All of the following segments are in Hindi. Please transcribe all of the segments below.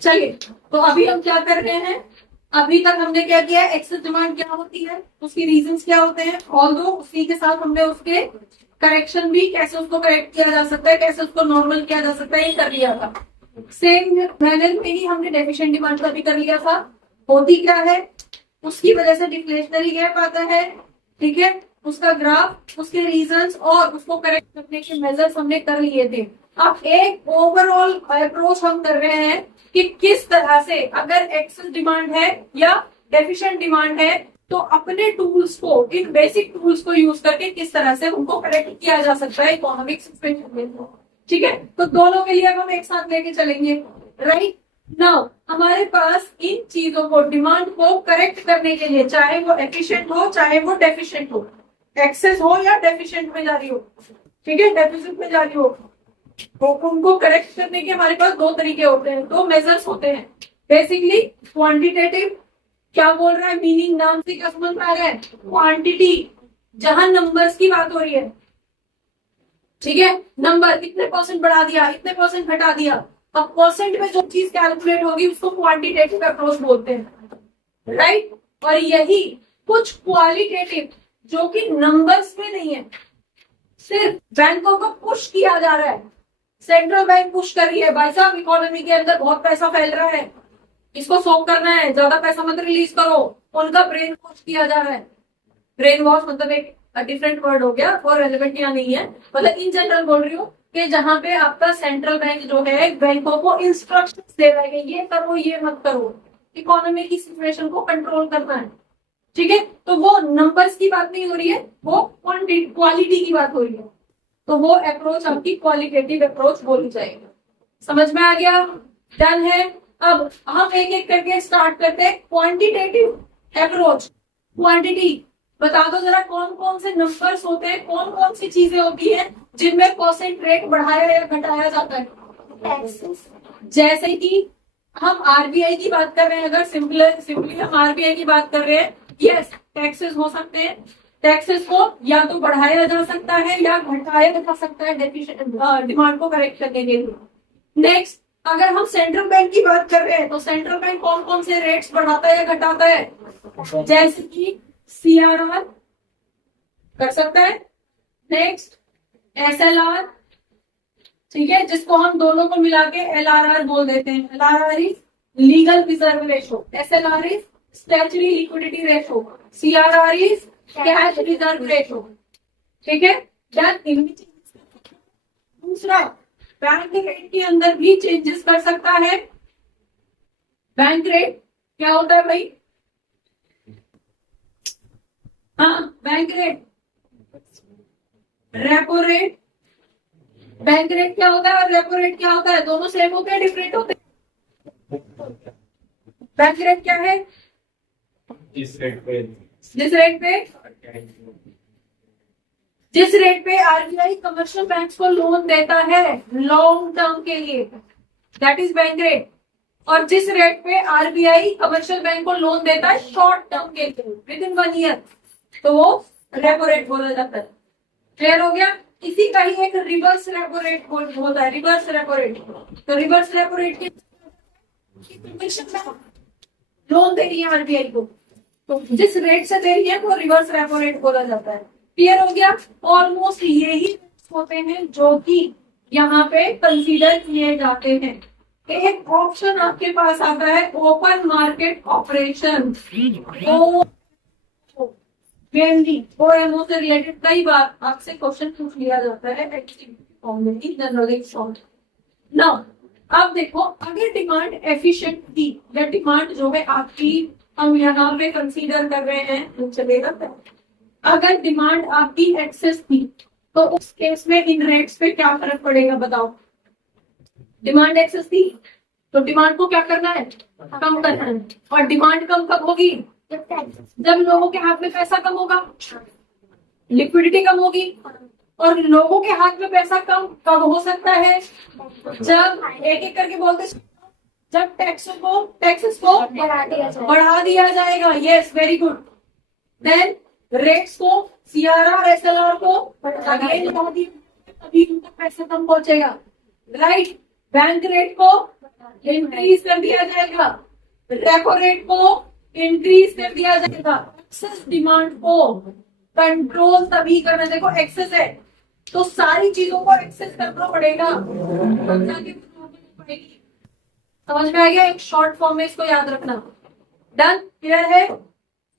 चलिए, तो अभी हम क्या कर रहे हैं, अभी तक हमने क्या किया, एक्सेस डिमांड क्या होती है, उसकी रीजंस क्या होते हैं, ऑल्दो उसी के साथ हमने उसके करेक्शन भी, कैसे उसको करेक्ट किया जा सकता है, कैसे उसको नॉर्मल किया जा सकता है, ये कर लिया था। सेम मैनर में ही हमने डेफिशिएंट डिमांड का भी कर लिया था। होती क्या है, उसकी वजह से डिफ्लेशनरी गैप आता है, ठीक है, उसका ग्राफ, उसके रीजंस और उसको करेक्ट करने के मेजर्स हमने कर लिए थे। अब एक ओवरऑल अप्रोच हम कर रहे हैं कि किस तरह से अगर एक्सेस डिमांड है या डेफिशिएंट डिमांड है तो अपने टूल्स को, इन बेसिक टूल्स को यूज करके किस तरह से उनको करेक्ट किया जा सकता है इकोनॉमिक सिचुएशन में। ठीक है, तो दोनों के लिए अब हम एक साथ लेके चलेंगे। राइट नाउ हमारे पास इन चीजों को, डिमांड को करेक्ट करने के लिए, चाहे वो एफिशिएंट हो चाहे वो डेफिशिएंट हो, एक्सेस हो या डेफिशिएंट में जा रही हो, ठीक है, डेफिसिट में जा रही हो, तो उनको करेक्ट करने के हमारे पास दो तरीके होते हैं, दो मेजर्स होते हैं। बेसिकली क्वांटिटेटिव, क्या बोल रहा है, मीनिंग नाम से क्या समझ में आ रहा है, क्वांटिटी, जहां नंबर्स की बात हो रही है, ठीक है, नंबर इतने परसेंट बढ़ा दिया, इतने परसेंट घटा दिया, अब परसेंट में जो चीज कैलकुलेट होगी उसको क्वांटिटेटिव अप्रोच बोलते हैं। राइट, और यही कुछ क्वालिटेटिव जो कि नंबर्स में नहीं है, सिर्फ बैंकों को पुश किया जा रहा है, सेंट्रल बैंक पुश कर रही है, भाई साहब इकोनॉमी के अंदर बहुत पैसा फैल रहा है, इसको सोक करना है, ज्यादा पैसा मत रिलीज करो, उनका ब्रेन वॉश किया जा रहा है। ब्रेन वॉश मतलब एक डिफरेंट वर्ड हो गया और रेलिवेंट यहाँ नहीं है, मतलब इन जनरल बोल रही हूँ कि जहां पे आपका सेंट्रल बैंक जो है बैंकों को इंस्ट्रक्शन दे रहा है ये करो ये मत करो, इकोनॉमी की सिचुएशन को कंट्रोल करना है। ठीक है, तो वो नंबर्स की बात नहीं हो रही है, वो क्वालिटी की बात हो रही है, तो वो अप्रोच आपकी क्वालिटेटिव अप्रोच बोली जाएगी। समझ में आ गया, डन है। अब हम एक एक करके स्टार्ट करते हैं क्वांटिटेटिव अप्रोच। क्वांटिटी बता दो जरा, कौन कौन से नंबर्स होते हैं, कौन कौन सी चीजें होती हैं जिनमें परसेंट रेट बढ़ाया या घटाया जाता है। जैसे कि हम आरबीआई की बात कर रहे हैं, अगर सिंपली हम आरबीआई की बात कर रहे हैं, यस टैक्सेस हो सकते हैं, टैक्सेस को या तो बढ़ाया जा सकता है या घटाया जा सकता है डिमांड को करेक्ट करने के लिए। नेक्स्ट, अगर हम सेंट्रल बैंक की बात कर रहे हैं तो सेंट्रल बैंक कौन कौन से रेट्स बढ़ाता है या घटाता है, जैसे कि सीआरआर कर सकता है, नेक्स्ट एसएलआर, ठीक है, जिसको हम दोनों को मिला के एलआरआर बोल देते हैं। LRR is legal reserve ratio, SLR is statutory liquidity ratio, CRR is cash reserve ratio. ठीक है, दूसरा, बैंक रेट के अंदर भी चेंजेस कर सकता है। बैंक रेट क्या होता है भाई, हाँ bank rate, repo rate, bank rate क्या होता है और रेपो रेट क्या होता है, दोनों सेम होते हैं डिफरेंट होते हैं। बैंक रेट क्या है, जिस रेट पे आरबीआई कमर्शियल बैंक्स को लोन देता है लॉन्ग टर्म के लिए, दैट इज बैंक रेट, और जिस रेट पे आरबीआई कमर्शियल बैंक को लोन देता है शॉर्ट टर्म के लिए विद इन 1 ईयर, तो वो रेपो रेट बोला जाता है। क्लियर हो गया, इसी का ही एक रिवर्स रेपो रेट होता है, रिवर्स रेपो रेट। तो रिवर्स रेपो रेट के लोन दे रही है आरबीआई को, तो जिस रेट से दे रही है वो रिवर्स रेपो रेट बोला जाता है। क्लियर हो गया, ऑलमोस्ट यही होते हैं जो कि यहाँ पे कंसीडर किए जाते हैं। एक ऑप्शन आपके पास आता है open market operation, mainly OMO से रिलेटेड कई बार आपसे क्वेश्चन पूछ लिया जाता है जनरली सॉल्व। नाउ अब देखो, अगर डिमांड एफिशिएंट थी या डिमांड जो है आपकी हम यहाँ पे कंसीडर कर रहे हैं, चलेगा, अगर डिमांड आपकी एक्सेस थी तो उस केस में इन रेट्स पे क्या फर्क पड़ेगा बताओ। डिमांड एक्सेस थी तो डिमांड को क्या करना है, कम करना है, और डिमांड कम कब होगी, जब लोगों के हाथ में पैसा कम होगा, लिक्विडिटी कम होगी, और लोगों के हाथ में पैसा कम कब हो सकता है, जब एक एक करके बोलते, जब टैक्सेस को बढ़ा दिया जाएगा। Yes very good, then rates को, सीआरआर एसएलआर को अगेन बढ़ा दिया, तभी उनका पैसा कम पहुंचेगा। राइट, बैंक रेट को इंक्रीज कर दिया जाएगा, रेपो रेट को इंक्रीज कर दिया जाएगा, एक्सेस डिमांड को कंट्रोल तभी करना। देखो एक्सेस है तो सारी चीजों को एक्सेस करना पड़ेगा, तब जाके प्रॉब्लम पड़ेगी। समझ में आ गया? एक शॉर्ट फॉर्म में इसको याद रखना। डन? क्लियर है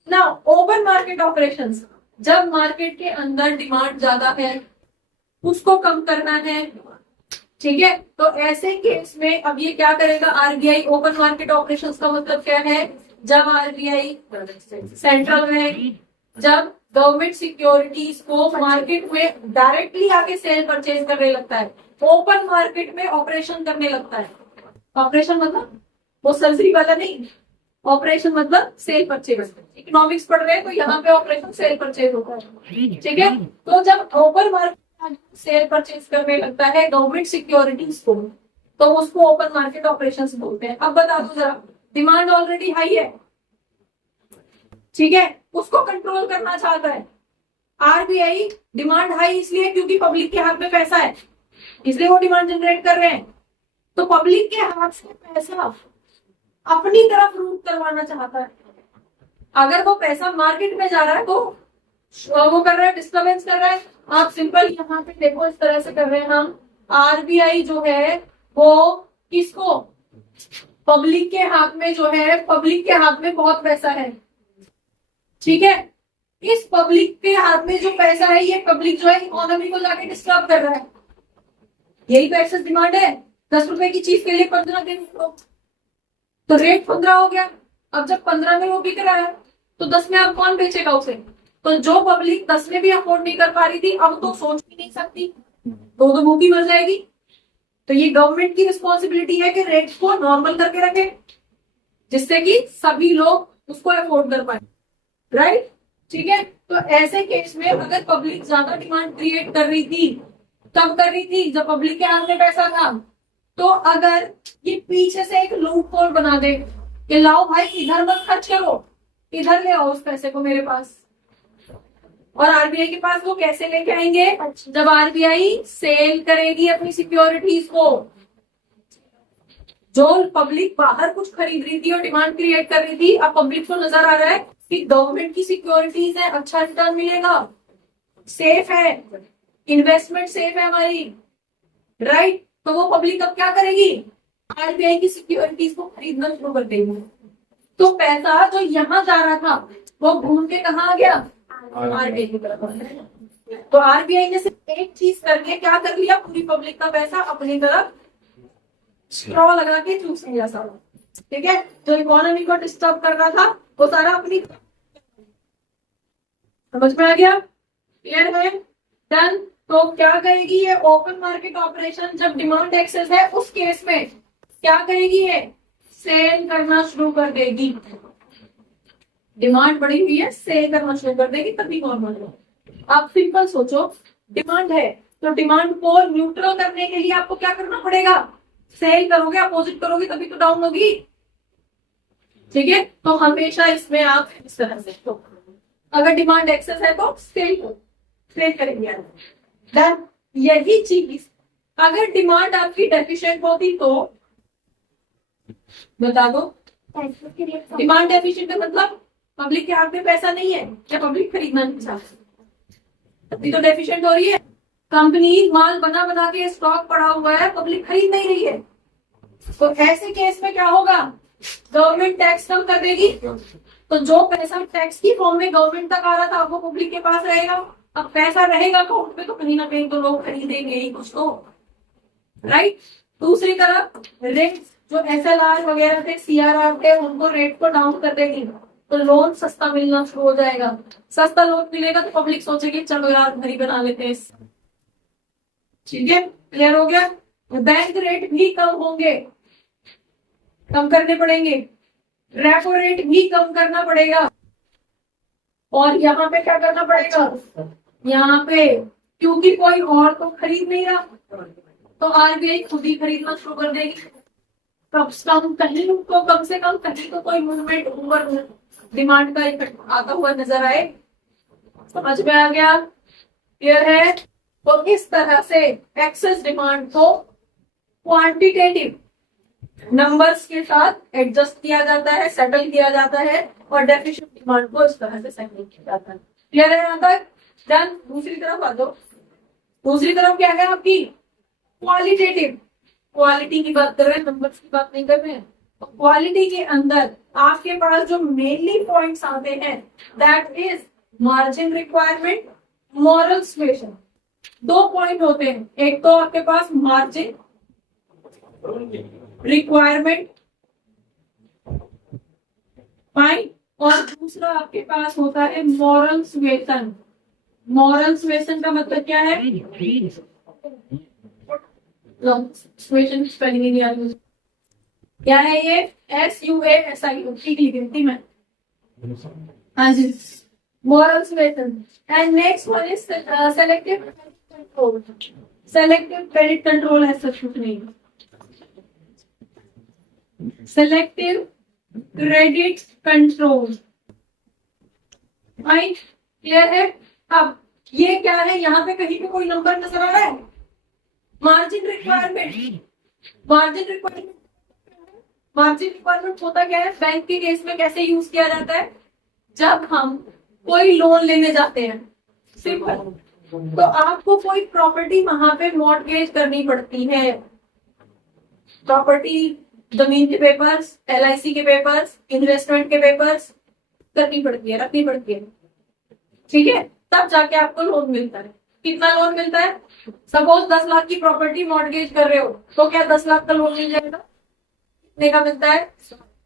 ना? ओपन मार्केट ऑपरेशंस, जब मार्केट के अंदर डिमांड ज्यादा है उसको कम करना है, ठीक है? तो ऐसे केस में अब ये क्या करेगा आरबीआई? ओपन मार्केट ऑपरेशंस का मतलब क्या है? जब आरबीआई सेंट्रल में जब गवर्नमेंट सिक्योरिटीज को मार्केट में डायरेक्टली आके सेल परचेज करने लगता है, ओपन मार्केट में ऑपरेशन करने लगता है। ऑपरेशन मतलब वो सर्जरी वाला नहीं, ऑपरेशन मतलब सेल परचेज। इकोनॉमिक्स पढ़ रहे हैं तो यहाँ पे ऑपरेशन सेल परचेज होता है, ठीक है? तो जब ओपन मार्केट सेल परचेज करने लगता है गवर्नमेंट सिक्योरिटीज को, तो उसको ओपन मार्केट ऑपरेशंस बोलते हैं। अब बता दो जरा, डिमांड ऑलरेडी हाई है, ठीक है, उसको कंट्रोल करना चाहता है आरबीआई। डिमांड हाई इसलिए क्योंकि पब्लिक के हाथ में पैसा है, इसलिए वो डिमांड जनरेट कर रहे हैं। तो पब्लिक के हाथ से पैसा अपनी तरफ रूट करवाना चाहता है। अगर वो पैसा मार्केट में जा रहा है तो वो कर रहा है, डिस्टर्बेंस कर रहा है। आप सिंपल यहाँ पे देखो, इस तरह से कर रहे हैं हम। आरबीआई जो है वो किसको? पब्लिक के हाथ में जो है, पब्लिक के हाथ में बहुत पैसा है, ठीक है? इस पब्लिक के हाथ में जो पैसा है, ये पब्लिक जो है इकोनॉमी को जाके डिस्टर्ब कर रहा है। यही तो एक्सेस डिमांड है। 10 रुपए की चीज के लिए 15 दिन तो रेट 15 हो गया। अब जब 15 में वो बिक रहा है तो 10 में अब कौन बेचेगा उसे? तो जो पब्लिक 10 में भी अफोर्ड नहीं कर पा रही थी, अब तो सोच भी नहीं सकती, तो भूखी मर जाएगी। तो ये गवर्नमेंट की रिस्पॉन्सिबिलिटी है कि रेट को नॉर्मल करके रखे, जिससे कि सभी लोग उसको अफोर्ड कर पाए, राइट? ठीक है? तो ऐसे केस में अगर पब्लिक ज्यादा डिमांड क्रिएट कर रही थी, तब कर रही थी जब पब्लिक के हाथ में पैसा था। तो अगर ये पीछे से एक लूप होल बना दे कि लाओ भाई इधर मत खर्च करो, इधर ले आओ उस पैसे को मेरे पास, और आरबीआई के पास वो कैसे लेके आएंगे? जब आरबीआई सेल करेगी अपनी सिक्योरिटीज को। जो पब्लिक बाहर कुछ खरीद रही थी और डिमांड क्रिएट कर रही थी, अब पब्लिक को नजर आ रहा है कि गवर्नमेंट की सिक्योरिटीज है, अच्छा रिटर्न मिलेगा, सेफ है, इन्वेस्टमेंट सेफ है हमारी, राइट? तो वो पब्लिक अब क्या करेगी? आरबीआई की सिक्योरिटीज को खरीदना शुरू कर देगी। तो पैसा जो यहाँ जा रहा था वो घूम के कहाँ आ गया? आरबीआई की तरफ। तो आरबीआई ने सिर्फ एक चीज करके क्या कर लिया? पूरी पब्लिक का पैसा अपनी तरफ स्ट्रॉ लगा के चूस लिया सारा, ठीक है? जो इकोनॉमी को डिस्टर्ब कर रहा था वो सारा अपनी। समझ में आ गया? क्लियर है? डन? तो क्या करेगी ये ओपन मार्केट ऑपरेशन? जब डिमांड एक्सेस है उस केस में क्या करेगी? ये सेल करना शुरू कर देगी। डिमांड बढ़ी हुई है, सेल करना शुरू कर देगी, तभी नॉर्मल हो। आप सिंपल सोचो, डिमांड है तो डिमांड को न्यूट्रल करने के लिए आपको क्या करना पड़ेगा? सेल करोगे, अपोजिट करोगे तभी तो डाउन होगी, ठीक है? तो हमेशा इसमें आप इस तरह से, तो अगर डिमांड एक्सेस है तो सेल करेंगे। डन? यही चीज अगर डिमांड आपकी डेफिशिएंट होती तो बता दो। डिमांड डेफिशिएंट का मतलब पब्लिक के हाथ में पैसा नहीं है या पब्लिक खरीदना नहीं चाहती, अभी तो डेफिशिएंट हो रही है। कंपनी माल बना बना के स्टॉक पड़ा हुआ है, पब्लिक खरीद नहीं रही है। तो ऐसे केस में क्या होगा? गवर्नमेंट टैक्स कम कर देगी। तो जो पैसा टैक्स की फॉर्म में गवर्नमेंट तक आ रहा था वो पब्लिक के पास रहेगा। अब पैसा रहेगा अकाउंट में तो कहीं ना कहीं तो लोग खरीदेंगे ही कुछ तो, राइट? दूसरी तरफ रेट जो SLR वगैरह थे, CRR थे, उनको रेट को डाउन कर देगी तो लोन सस्ता मिलना शुरू हो जाएगा। सस्ता लोन मिलेगा तो पब्लिक सोचेगी चलो यार घर ही बना लेते हैं, ठीक है? क्लियर हो गया? बैंक रेट भी कम होंगे, कम करने पड़ेंगे, रेपो रेट भी कम करना पड़ेगा। और यहाँ पे क्या करना पड़ेगा? यहाँ पे क्योंकि कोई और तो खरीद नहीं रहा तो आरबीआई खुद ही खरीदना शुरू कर देगी। कम से कम कहीं तो कोई मूवमेंट ऊपर डिमांड का इफेक्ट आता हुआ नजर आए। समझ में आ गया? क्लियर है? तो इस तरह से एक्सेस डिमांड को क्वांटिटेटिव नंबर्स के साथ एडजस्ट किया जाता है, सेटल किया जाता है और डेफिशिएंट डिमांड को इस तरह से सेटल किया जाता है। क्लियर है यहाँ तक? डन। दूसरी तरफ आ जाओ। दूसरी तरफ क्या है आपकी? क्वालिटेटिव। क्वालिटी की बात कर रहे हैं, नंबर्स की बात नहीं कर रहे हैं। क्वालिटी के अंदर आपके पास जो मेनली पॉइंट्स आते हैं that is margin requirement, moral suasion. दो पॉइंट होते हैं, एक तो आपके पास मार्जिन रिक्वायरमेंट फाइन, और दूसरा आपके पास होता है मॉरल सुएशन। मॉरल सुएशन का मतलब क्या है? सुएशन स्पेलिंग नहीं आ रही, क्या है ये? SUASI गिनती में। हाँ जी, moral suasion. And next one is selective control. Selective credit control है सच कुछ नहीं। Selective credit control. Fine, clear है? अब ये क्या है? यहाँ पे कहीं पे कोई नंबर नजर आ रहा है? Margin requirement. Margin requirement, margin requirement होता क्या है? बैंक के केस में कैसे यूज किया जाता है? जब हम कोई लोन लेने जाते हैं, सिंपल, तो आपको कोई प्रॉपर्टी वहां पे मॉर्टगेज करनी पड़ती है। प्रॉपर्टी, जमीन के पेपर्स, LIC के पेपर्स, इन्वेस्टमेंट के पेपर्स करनी पड़ती है, रखनी पड़ती है। ठीक है, तब जाके आपको लोन मिलता है। कितना लोन मिलता है? सपोज 10 लाख की प्रॉपर्टी मॉर्टगेज कर रहे हो, तो क्या 10 लाख का लोन मिल जाएगा? कितने का मिलता है?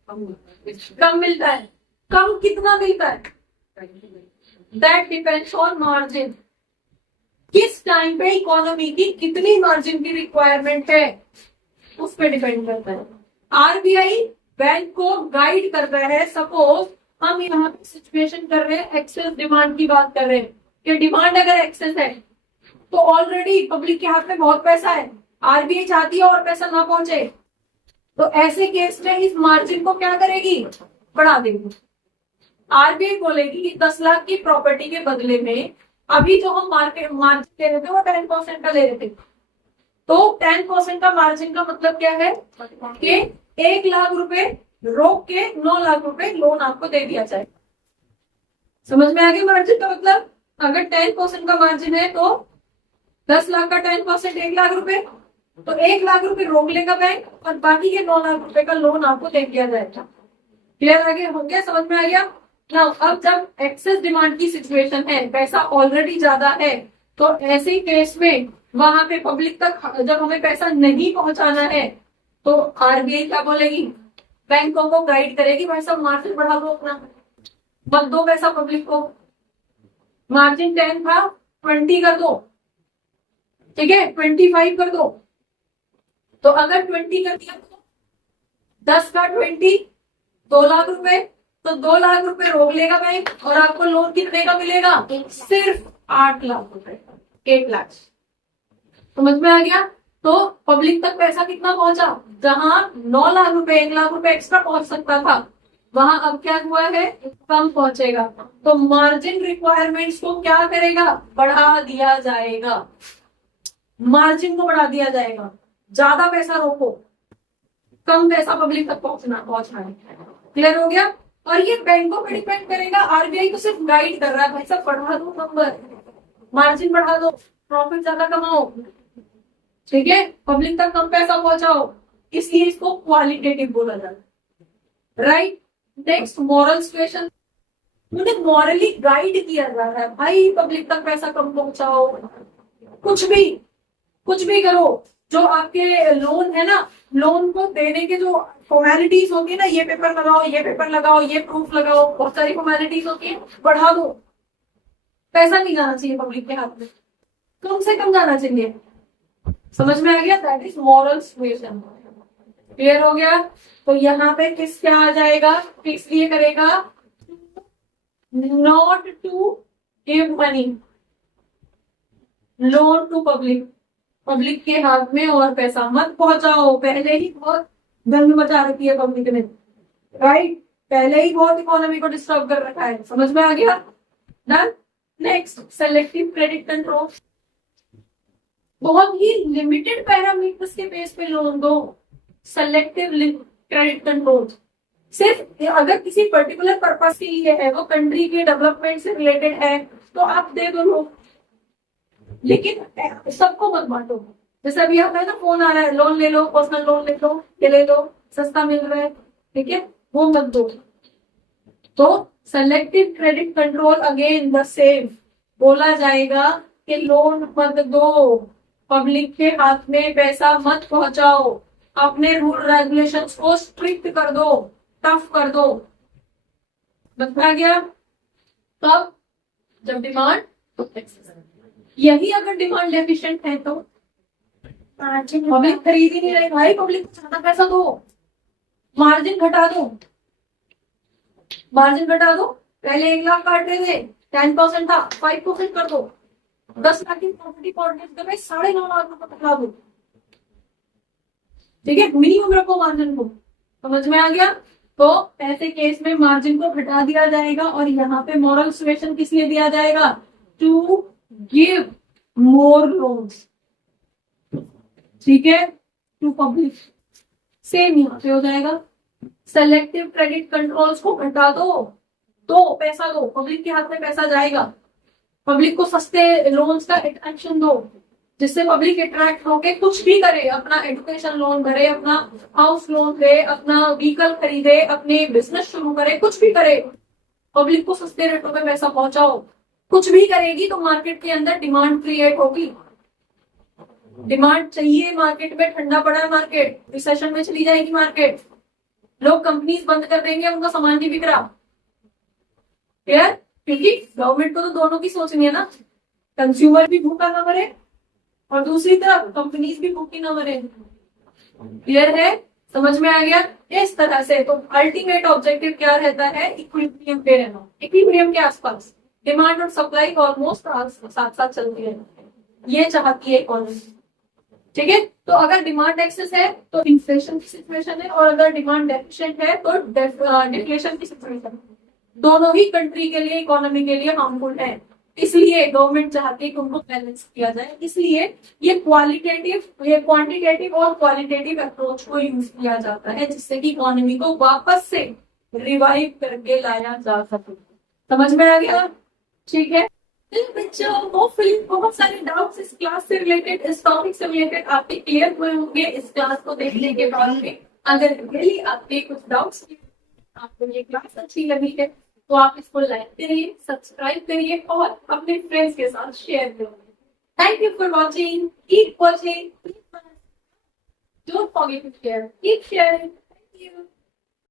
कम मिलता है। कम कितना मिलता है? That depends on margin. किस टाइम पे इकोनॉमी की कितनी मार्जिन की रिक्वायरमेंट है उस पर डिपेंड करता है। RBI बैंक को गाइड करता है। सपोज हम यहाँ पे सिचुएशन कर रहे हैं, एक्सेस डिमांड की बात कर रहे हैं कि डिमांड अगर एक्सेस है तो ऑलरेडी पब्लिक के हाथ में बहुत पैसा है, RBI चाहती है और पैसा ना पहुंचे, तो ऐसे केस में इस मार्जिन को क्या करेगी? बढ़ा देगी। RBI बोलेगी कि 10 लाख की प्रॉपर्टी के बदले में अभी जो हम मार्केट मार्जिन ले रहे थे वो 10% का ले रहे थे, तो 10% का मार्जिन का मतलब क्या है कि 1 लाख रुपए रोक के 9 लाख रुपए लोन आपको दे दिया जाए। समझ में आ गया मार्जिन का मतलब? अगर 10% का मार्जिन है तो 10 लाख का 10% 1 लाख रुपए, तो 1 लाख रुपए रोक लेगा बैंक और बाकी के 9 लाख रुपए का लोन आपको दे दिया जाएगा। क्लियर आ गया? हो गया? समझ में आ गया? ना अब जब एक्सेस डिमांड की सिचुएशन है, पैसा ऑलरेडी ज्यादा है, तो ऐसे केस में वहां पे पब्लिक तक जब हमें पैसा नहीं पहुंचाना है तो RBI क्या बोलेगी? बैंकों को गाइड करेगी, भाई साहब मार्जिन बढ़ा दो अपना, मत दो पैसा पब्लिक को। मार्जिन 10 था, 20 कर दो, ठीक है, 25 कर दो। तो अगर 20 कर दिया तो 10 का 20 2 लाख रुपए, तो 2 लाख रुपए रोक लेगा बैंक और आपको लोन कितने का मिलेगा? सिर्फ 8 लाख रुपए, 8 लाख। समझ में आ गया? तो पब्लिक तक पैसा कितना पहुंचा? जहां 9 लाख रुपए 1 लाख रुपए एक्स्ट्रा पहुंच सकता था, वहां अब क्या हुआ है? कम पहुंचेगा। तो मार्जिन रिक्वायरमेंट्स को क्या करेगा? बढ़ा दिया जाएगा। मार्जिन को बढ़ा दिया जाएगा। ज्यादा पैसा रोको, कम पैसा पब्लिक तक पहुंचना है। क्लियर हो गया? और ये बैंकों पर डिपेंड करेगा। RBI तो सिर्फ गाइड कर रहा है, भाई साहब बढ़ा दो नंबर, मार्जिन बढ़ा दो, प्रॉफिट ज्यादा कमाओ, ठीक है, पब्लिक तक कम पैसा पहुंचाओ, इसलिए इसको क्वालिटेटिव बोला जाता है। राइट? Next, moral suasion. मुझे मॉरली गाइड किया जा रहा है, भाई पब्लिक तक पैसा कम पहुंचाओ, कुछ भी करो। जो आपके लोन है ना, लोन को देने के जो फॉर्मेलिटीज होती है ना, ये पेपर लगाओ, ये पेपर लगाओ, ये प्रूफ लगाओ, बहुत सारी फॉर्मेलिटीज होती है, बढ़ा दो। पैसा नहीं जाना चाहिए पब्लिक के हाथ में, कम से कम जाना चाहिए। समझ में आ गया? That is moral suasion. Clear हो गया? तो यहाँ पे किस क्या आ जाएगा? किस लिए करेगा? Not to give money, loan to public, public के हाथ में और पैसा मत पहुंचाओ। पहले ही बहुत गंद मचा रखी है पब्लिक ने, राइट? पहले ही बहुत इकोनॉमी को डिस्टर्ब कर रखा है। समझ में आ गया? Done. Next, selective credit control. बहुत ही लिमिटेड पैरामीटर्स के बेस पे लोन दो, सेलेक्टिव क्रेडिट कंट्रोल। सिर्फ अगर किसी पर्टिकुलर पर्पस के लिए है, वो कंट्री के डेवलपमेंट से रिलेटेड है, तो आप दे दो लोग, लेकिन सबको मत बांटो। जैसे अभी आता है ना, फोन आ रहा है, लोन ले लो, पर्सनल लोन ले लो, ये ले लो, सस्ता मिल रहा है, ठीक है, वो मत दो। तो selective credit control again the same, बोला जाएगा कि लोन मत दो, पब्लिक के हाथ में पैसा मत पहुंचाओ, अपने रूल रेगुलेशंस को स्ट्रिक्ट कर दो, टफ कर दो। बता गया? कब? जब डिमांड, यही अगर डिमांड डेफिशिएंट है तो पब्लिक खरीद ही नहीं रही भाई, पब्लिक को ज्यादा पैसा दो, मार्जिन घटा दो, मार्जिन घटा दो। पहले 1 लाख काट रहे थे, 10% था, 5% कर दो। 10 लाख की प्रॉपर्टी मॉर्गेज कर रहे, 9.5 लाख रुपए घटा दो, ठीक है, मिनिमम रखो मार्जिन को। समझ में आ गया? तो ऐसे केस में मार्जिन को घटा दिया जाएगा, और यहाँ पे मॉरल सुएशन किस लिए दिया जाएगा? टू गिव मोर लोन्स, ठीक है, टू पब्लिक। सेम यहाँ पे हो जाएगा, सेलेक्टिव क्रेडिट कंट्रोल्स को घटा दो पैसा दो, पब्लिक के हाथ में पैसा जाएगा, पब्लिक को सस्ते लोन्स का अट्रैक्शन दो, जिससे पब्लिक अट्रैक्ट होके कुछ भी करे, अपना एजुकेशन लोन भरे, अपना हाउस लोन ले, अपना व्हीकल खरीदे, अपने बिजनेस शुरू करे, कुछ भी करे, पब्लिक को सस्ते रेटों पे पैसा पहुंचाओ। कुछ भी करेगी तो मार्केट के अंदर डिमांड क्रिएट होगी, डिमांड चाहिए मार्केट में, ठंडा पड़ा है मार्केट, रिसेशन में चली जाएगी मार्केट, लोग कंपनीज बंद कर देंगे, उनका सामान नहीं बिक रहा, क्लियर? क्योंकि गवर्नमेंट को तो दोनों की सोचनी है ना, कंज्यूमर भी भूखा ना मरे और दूसरी तरफ कंपनीज भी भूखी ना मरे। क्लियर है? समझ में आ गया? इस तरह से तो अल्टीमेट ऑब्जेक्टिव क्या रहता है? इक्विलिब्रियम पे रहना, इक्विलिब्रियम के आसपास डिमांड और सप्लाई ऑलमोस्ट साथ साथ चलती है, ये चाहती है इकोनॉमी, ठीक है। तो अगर डिमांड एक्सेस है तो इन्फ्लेशन की सिचुएशन है, और अगर डिमांड डेफिशिएंट है तो डिफ्लेशन की सिचुएशन है। दोनों ही कंट्री के लिए, इकोनॉमी के लिए हार्मफुल है, इसलिए गवर्नमेंट चाहती है कि उनको बैलेंस किया जाए। इसलिए ये क्वांटिटेटिव और क्वालिटेटिव अप्रोच को यूज किया जाता है, जिससे कि इकोनॉमी को वापस से रिवाइव करके लाया जा सके। समझ में आ गया? ठीक है बच्चों, होपफुली बहुत सारे डाउट्स इस क्लास से रिलेटेड, इस टॉपिक से रिलेटेड आपके क्लियर हुए होंगे इस क्लास को देखने के बाद में। अगर रियली आपके कुछ डाउट्स, आपको ये क्लास अच्छी लगी है तो आप इसको लाइक करिए, सब्सक्राइब करिए और अपने फ्रेंड्स के साथ शेयर करिए। Thank you for watching, keep watching, don't forget to share, keep sharing. Thank you.